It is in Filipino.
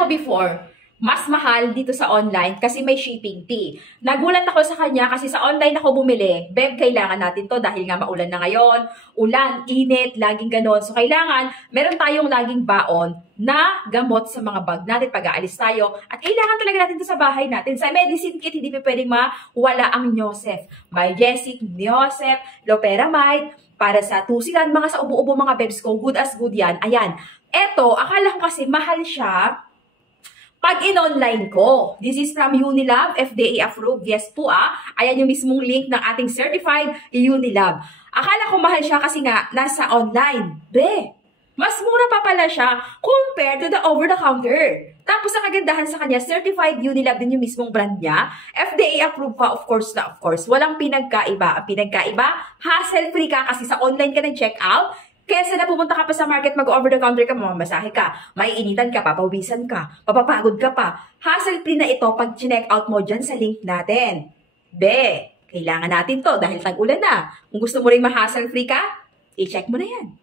ko before, mas mahal dito sa online kasi may shipping fee. Nagulat ako sa kanya kasi sa online ako bumili. Beb, kailangan natin to dahil nga maulan na ngayon. Ulan, init, laging ganon. So kailangan, meron tayong laging baon na gamot sa mga bag natin pag aalis tayo. At kailangan talaga natin to sa bahay natin. Sa medicine kit, hindi pa pwedeng mawala ang Neosef. Biogesic, Neosef, Loperamide, para sa tusilan, mga sa ubo-ubo mga bebs ko, good as good yan. Ayan. Eto, akala ko kasi mahal siya pag in-online ko. This is from Unilab, FDA approved. Yes po Ayan yung mismong link ng ating certified Unilab. Akala ko mahal siya kasi nga nasa online. Mas mura pa pala siya compared to the over-the-counter. Tapos ang kagandahan sa kanya, certified Unilab din yung mismong brand niya. FDA approved pa, of course na of course. Walang pinagkaiba. Ang pinagkaiba, hassle-free ka kasi sa online ka nag-check-out. Kesa na pumunta ka pa sa market, mag-over-the-counter ka, mamamasahe ka, maiinitan ka, papawisan ka, papapagod ka pa. Hassle-free na ito pag check out mo dyan sa link natin. Kailangan natin to dahil tag-ulan na. Kung gusto mo rin ma-hassle-free ka, i-check mo na yan.